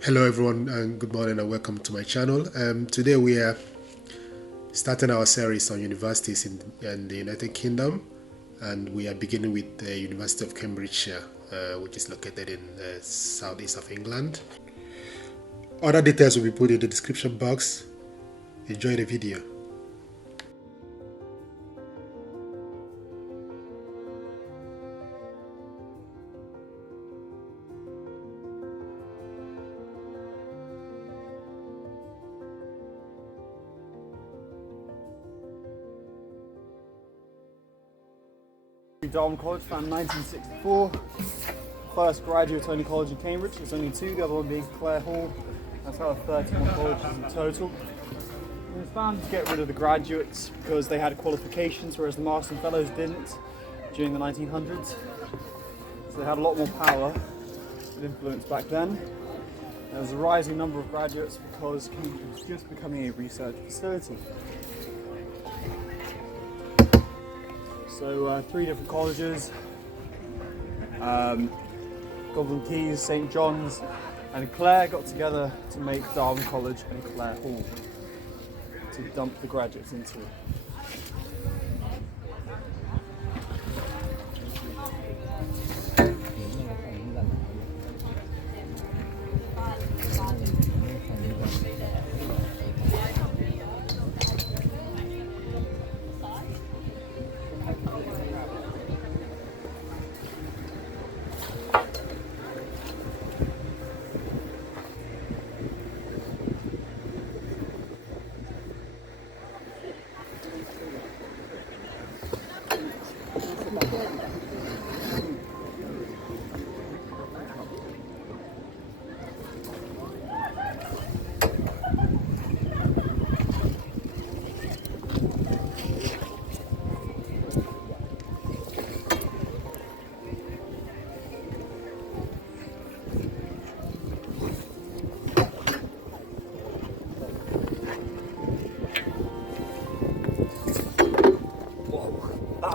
Hello everyone and good morning and welcome to my channel. Today we are starting our series on universities in the United Kingdom, and we are beginning with the University of Cambridgeshire, which is located in the southeast of England. Other details will be put in the description box. Enjoy the video. Darwin College, founded in 1964. First graduate-only college in Cambridge. There's only two, the other one being Clare Hall. That's out of 31 colleges in total. It was founded to get rid of the graduates because they had qualifications, whereas the Masters and Fellows didn't during the 1900s. So they had a lot more power and influence back then. There was a rising number of graduates because Cambridge was just becoming a research facility. So three different colleges, Golden Keys, St John's and Clare got together to make Darwin College and Clare Hall to dump the graduates into.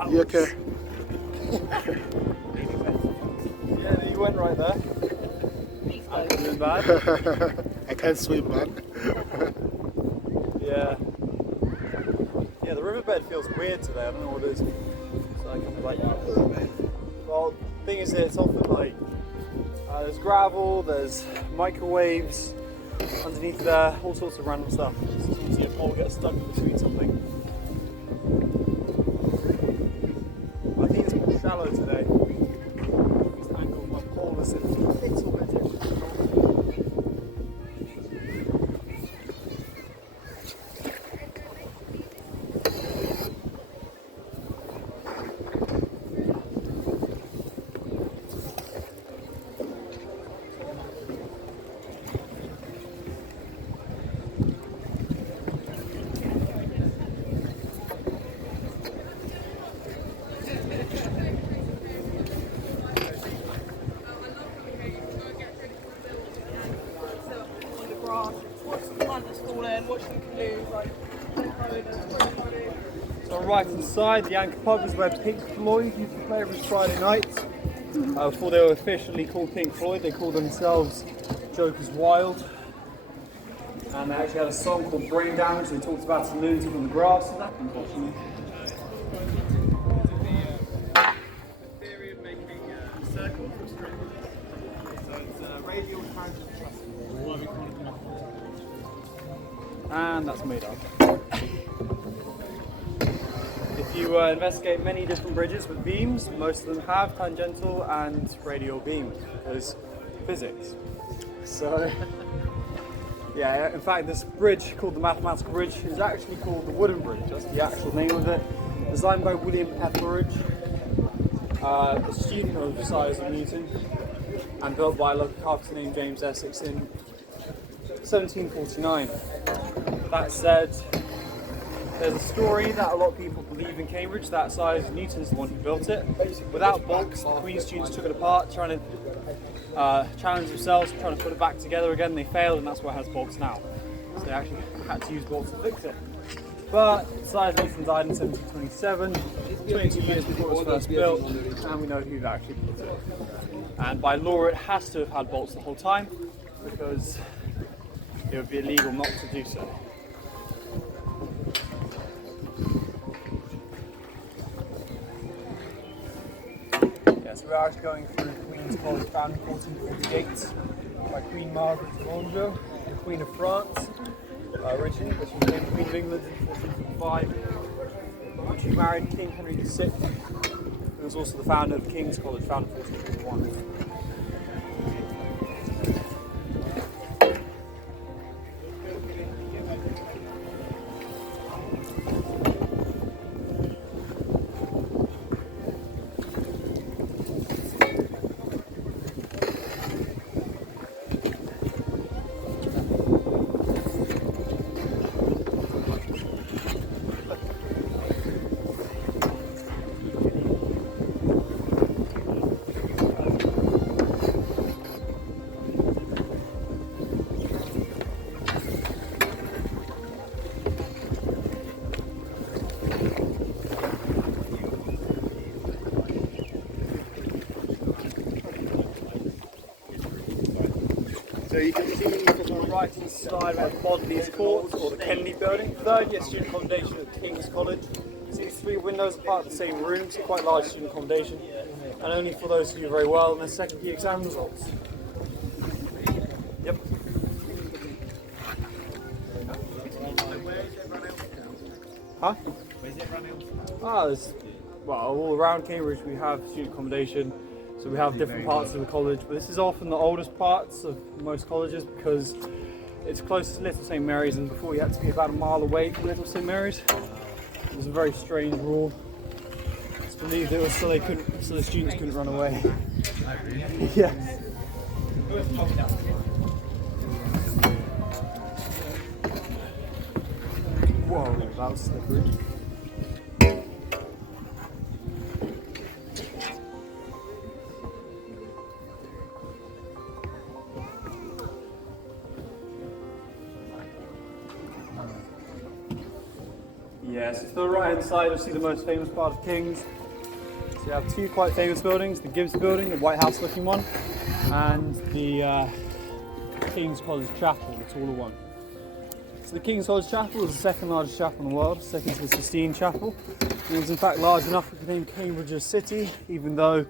You okay? Yeah, you went right there. I wasn't doing bad. I can't swim, man. Yeah. Yeah, the riverbed feels weird today. I don't know what it is. It's like, well, the thing is, it's often like there's gravel, there's microwaves underneath there, all sorts of random stuff. Sometimes your pole gets stuck between something. I think it's more shallow today. This angle of my pole is a little bit different. So right inside the Anchor Pub is where Pink Floyd used to play every Friday night. Before they were officially called Pink Floyd, they called themselves Joker's Wild. And they actually had a song called Brain Damage. They talked about a lunatic on the grass and that, unfortunately. Theory of making a circle from string. So it's radial tangent cluster. And that's made up. If you investigate many different bridges with beams, most of them have tangential and radial beams because physics. So, yeah, in fact, this bridge called the Mathematical Bridge is actually called the Wooden Bridge. That's the actual name of it. Designed by William Etheridge, a student of Isaac Newton, and built by a local carpenter named James Essex in 1749. That said, there's a story that a lot of people believe in Cambridge that size Newton's the one who built it. Without bolts, the Queen students took it apart, trying to challenge themselves, trying to put it back together again. They failed, and that's why it has bolts now. So they actually had to use bolts to fix it. But Isaac Newton died in 1727, 22 years before it was first built, and we know who actually built it. And by law, it has to have had bolts the whole time. because it would be illegal not to do so. Yes, we are actually going through Queen's College, founded in 1448 by Queen Margaret of Anjou, the Queen of France, originally, but she became Queen of England in 1455. She married King Henry VI, who was also the founder of King's College, founded in 1451. So you can see from the right hand side where Bodley's Court, or the Kennedy Building, third year student accommodation at King's College. See these three windows are part of the same room, so quite large student accommodation, and only for those who do very well in their second year exam results. Yep. Huh? Where's everyone else? There's, well, all around Cambridge we have student accommodation. So we have different parts of the college, but this is often the oldest parts of most colleges because it's closest to Little St Mary's, and before you had to be about a mile away from Little St Mary's. It was a very strange rule. It's believed it was so the students couldn't run away. Yeah. Whoa, that was slippery. Yes, to the right hand side you'll see the most famous part of King's. So you have two quite famous buildings, the Gibbs building, the White House looking one, and the King's College Chapel, the taller one. So the King's College Chapel is the second largest chapel in the world, second to the Sistine Chapel. It is in fact large enough to contain Cambridge as a city, even though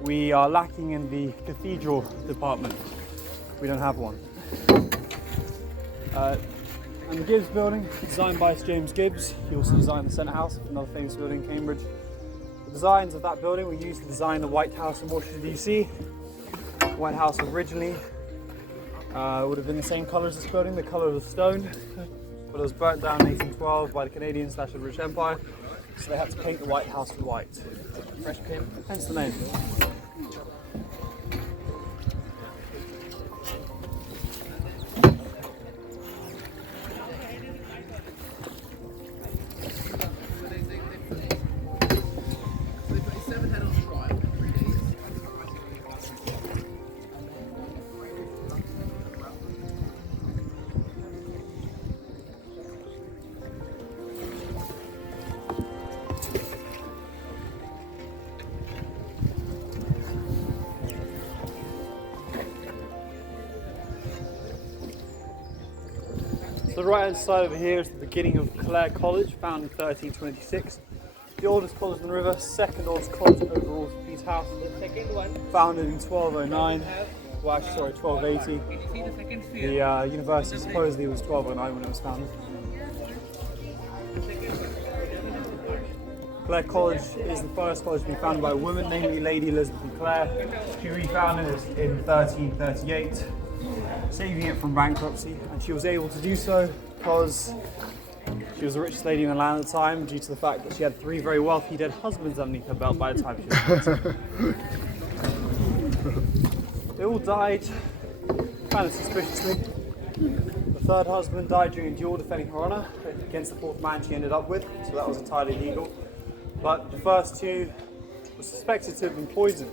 we are lacking in the cathedral department. We don't have one. And the Gibbs building, designed by James Gibbs. He also designed the Senate House, another famous building in Cambridge. The designs of that building were used to design the White House in Washington DC. The White House originally would have been the same colour as this building, the colour of the stone, but it was burnt down in 1812 by the Canadians / the British Empire, so they had to paint the White House white. Fresh pin, hence the name. So the right hand side over here is the beginning of Clare College, founded in 1326. The oldest college on the river, second oldest college overall to Peterhouse. Founded in 1209, well actually sorry, 1280. The university supposedly was 1209 when it was founded. Clare College is the first college to be founded by a woman, namely Lady Elizabeth Clare. She refounded it in 1338. Saving it from bankruptcy, and she was able to do so because she was the richest lady in the land at the time due to the fact that she had 3 very wealthy dead husbands underneath her belt by the time she was 20. They all died kind of suspiciously. The third husband died during a duel defending her honour against the fourth man she ended up with, so that was entirely legal. But the first 2 were suspected to have been poisoned,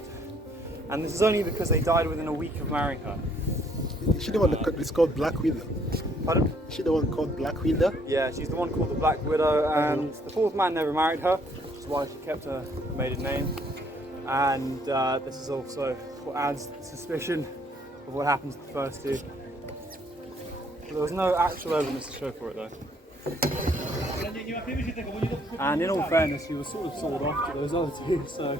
and this is only because they died within a week of marrying her. Is she the one that's called Black Widow? Pardon? Is she the one called Black Widow? Yeah, she's the one called the Black Widow, and the fourth man never married her, which is why she kept her maiden name. And this is also what adds to the suspicion of what happened to the first two. But there was no actual evidence to show for it though. And in all fairness, he was sort of sold off to those other two, so,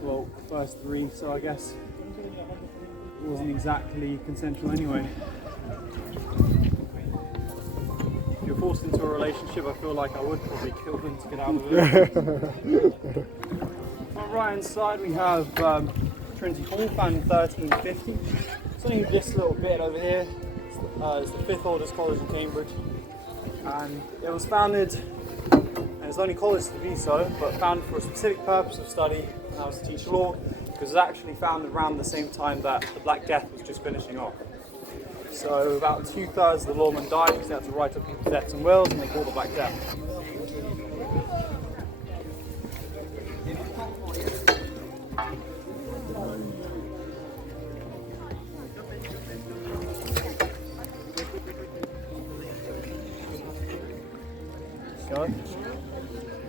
well, the first three, so I guess it wasn't exactly consensual anyway. If you're forced into a relationship, I feel like I would probably kill them to get out of it. On the right hand side we have Trinity Hall, founded in 1350. It's only this little bit over here. It's the 5th oldest college in Cambridge. And it was founded, and it's the only college to be so, but founded for a specific purpose of study, and that was to teach law, because it was actually founded around the same time that the Black Death was just finishing off. So about 2/3 of the lawmen died because they had to write up people's deaths and wills, and they called it Black Death.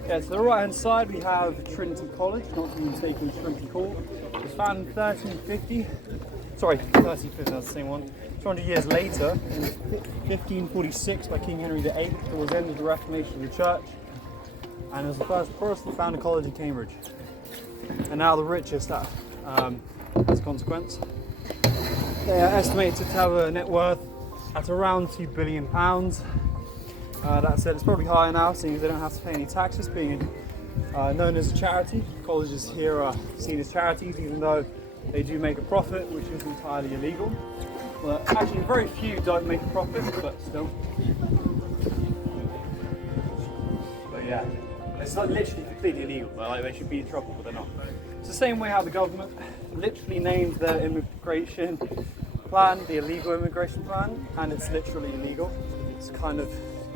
Okay, so the right hand side we have Trinity College, not to be mistaken with Trinity Hall. It was founded in 1350, sorry, 1350, that's the same one. 200 years later, in 1546 by King Henry VIII, towards the end of the Reformation of the Church, and it was the first Protestant founded college in Cambridge. And now the richest as a consequence. They are estimated to have a net worth at around £2 billion. That said, it's probably higher now, seeing as they don't have to pay any taxes, being known as a charity. Colleges here are seen as charities, even though they do make a profit, which is entirely illegal. Well, actually, very few don't make a profit, but still. But yeah, it's not literally completely illegal, but like, they should be in trouble, but they're not. It's the same way how the government literally named their immigration plan the illegal immigration plan, and it's literally illegal. It's kind of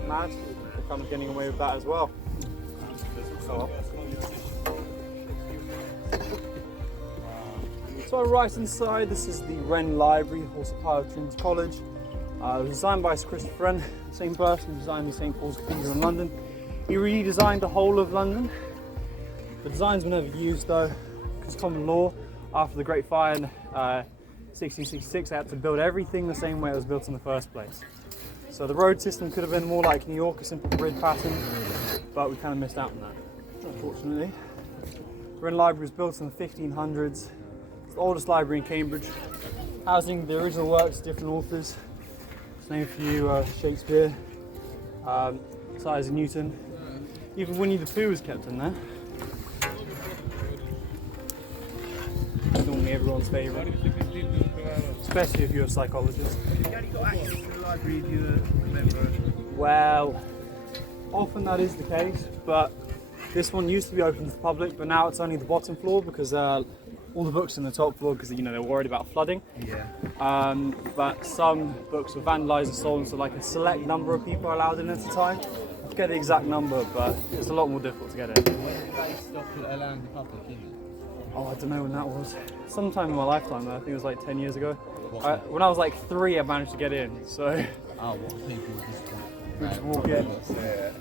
mad. They're kind of getting away with that as well. So right inside, this is the Wren Library, also part of Trinity College. It was designed by Sir Christopher Wren, the same person who designed the St Paul's Cathedral in London. He redesigned the whole of London. The designs were never used though, because common law, after the Great Fire in 1666, they had to build everything the same way it was built in the first place. So the road system could have been more like New York, a simple grid pattern, but we kind of missed out on that, unfortunately. The Wren Library was built in the 1500s. It's the oldest library in Cambridge, housing the original works of different authors. To name a few, Shakespeare, Isaac Newton, even Winnie the Pooh was kept in there. Normally everyone's favourite, especially if you're a psychologist. Well, often that is the case, but this one used to be open to the public, but now it's only the bottom floor because all the books in the top floor, because they're worried about flooding. Yeah. But some books were vandalised and stolen, so like a select number of people are allowed in at a time. I forget the exact number, but it's a lot more difficult to get in. When did they stop allowing the public in? Oh, I don't know when that was. Sometime in my lifetime, though. I think it was like 10 years ago. When I was like 3, I managed to get in, so... Oh, what people just walk in.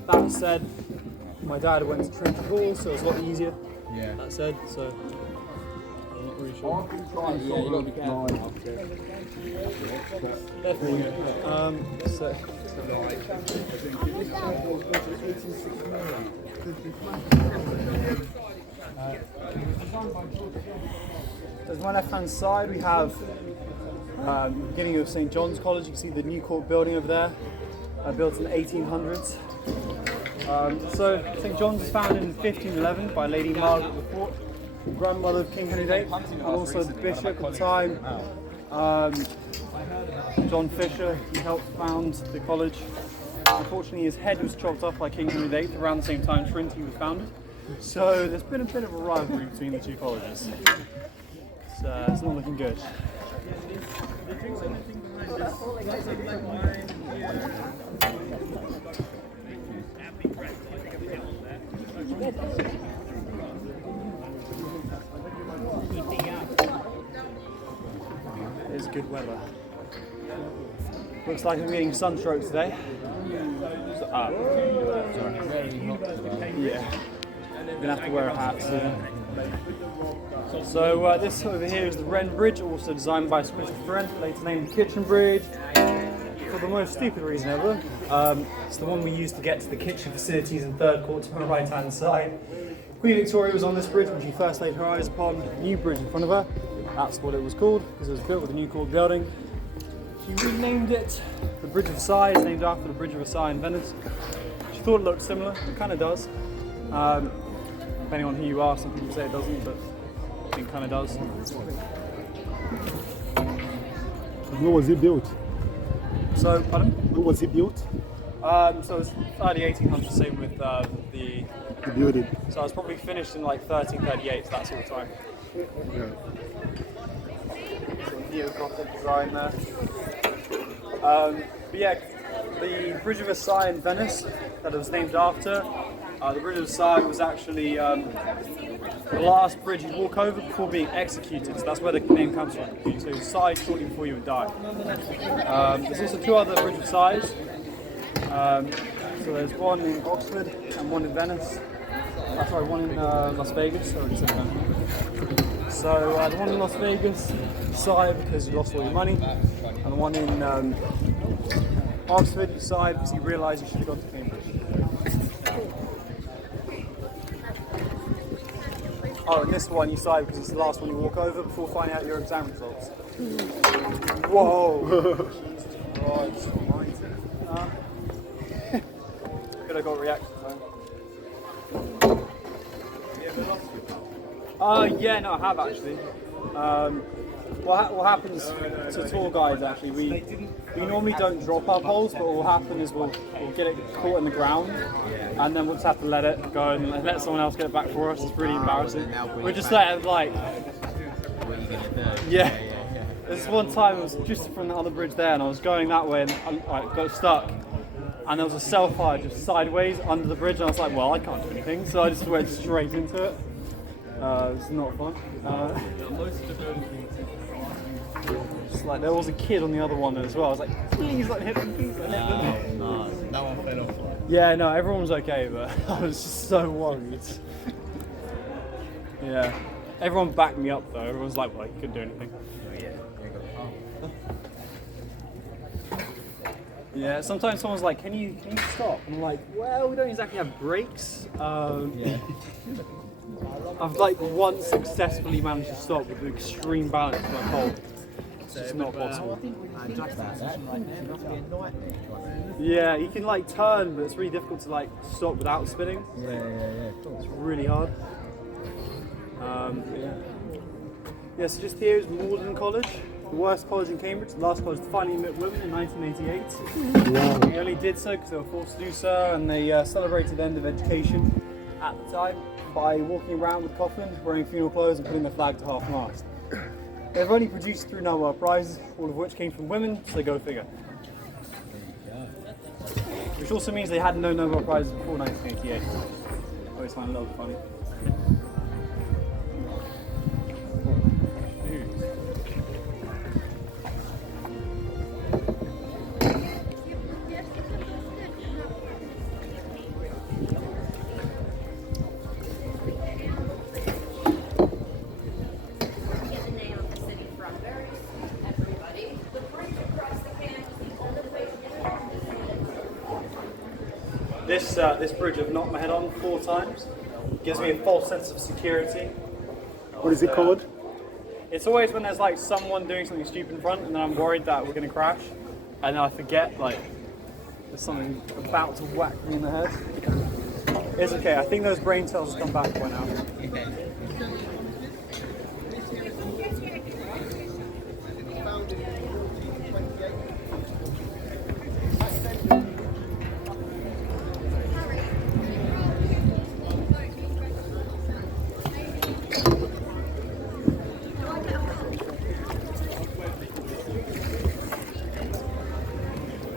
That said, my dad went to Trinity Hall, so it's a lot easier. Yeah. That said, so... I'm not really sure. Definitely. So... So on my left hand side we have the beginning of St John's College. You can see the New Court building over there, built in the 1800s. So St John's was founded in 1511 by Lady Margaret Fort, grandmother of King Henry VIII, and also the bishop at the time, John Fisher. He helped found the college. Unfortunately his head was chopped off by King Henry VIII around the same time Trinity was founded. So there's been a bit of a rivalry between the two colleges. It's not looking good. It's good weather. Looks like I'm getting sunstroke today. Sorry. Yeah. I'm gonna have to wear a hat soon. So this over here is the Wren Bridge, also designed by Sir Christopher Wren, later named the Kitchen Bridge. For the most stupid reason ever. It's the one we used to get to the kitchen facilities in Third Court to the right hand side. Queen Victoria was on this bridge when she first laid her eyes upon the new bridge in front of her. That's what it was called, because it was built with a new court building. She renamed it the Bridge of Versailles, named after the Bridge of Versailles in Venice. She thought it looked similar, it kind of does. Depending on who you are, some people say it doesn't, but I think it kind of does. When was it built? So, pardon? When was it built? So it's early 1800s, same with the building. So I was probably finished in like 1338, so that sort of time. Yeah. So neo-Gothic design there. But yeah, the Bridge of Versailles in Venice that it was named after. The Bridge of Versailles was actually the last bridge you'd walk over before being executed, so that's where the name comes from. So you died shortly before you would die. There's also two other Bridge of Versailles. So there's one in Oxford and one in Venice. Sorry, one in Las Vegas. Sorry, so the one in Las Vegas, sigh because you lost all your money, and the one in Oxford, you sigh because you realise you should have gone to Cambridge. Oh, and this one you sigh because it's the last one you walk over before finding out your exam results. Whoa! Jesus Christ, could have got reaction time. Yeah, no, I have actually. What happens to tour guides actually? We normally don't drop our poles, but what will happen is we'll get it caught in the ground, and then we'll just have to let it go and let someone else get it back for us. It's really embarrassing. We're just like, yeah. This one time I was just from the other bridge there, and I was going that way, and I got stuck. And there was a cell-fire just sideways under the bridge, and I was like, well, I can't do anything, so I just went straight into it. It's not fun. Just like there was a kid on the other one as well. I was like, please let him, please let him. No, that one fell off. Yeah, no, everyone was okay, but I was just so worried. Yeah, everyone backed me up though. Everyone's like, well, you couldn't do anything. Yeah, sometimes someone's like, can you stop? And I'm like, well, we don't exactly have brakes. I've like once successfully managed to stop with extreme balance on my pole. It's just not possible. Yeah, you can like turn, but it's really difficult to like stop without spinning. Yeah. It's really hard. Yeah, so just here is Magdalen College, the worst college in Cambridge, the last college to finally admit women in 1988. Wow. They only did so because they were forced to do so, and they celebrated the end of education at the time by walking around with coffins, wearing funeral clothes and putting the flag to half-mast. They've only produced 3 Nobel Prizes, all of which came from women, so go figure. Which also means they had no Nobel Prizes before 1988. I always find it a little funny. This bridge I've knocked my head on 4 times. Gives me a false sense of security. What is it called? It's always when there's like someone doing something stupid in front, and then I'm worried that we're going to crash, and then I forget like there's something about to whack me in the head. It's okay. I think those brain cells have come back by now.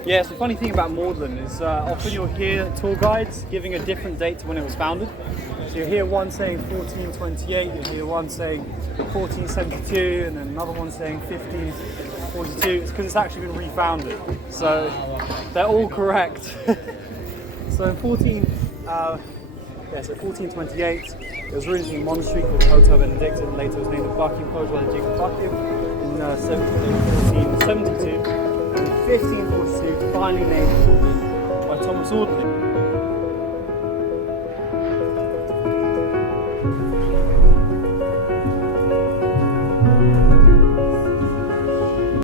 Yeah, so the funny thing about Magdalen is often you'll hear tour guides giving a different date to when it was founded. So you'll hear one saying 1428, you'll hear one saying 1472, and then another one saying 1542. It's because it's actually been refounded. So they're all correct. So in Yeah, so 1428, it was originally a monastery called the Hotel Benedictine, later it was named the Buckingham College by the Duke of Buckingham in 1472, and in 1542 finally named by Thomas Audley.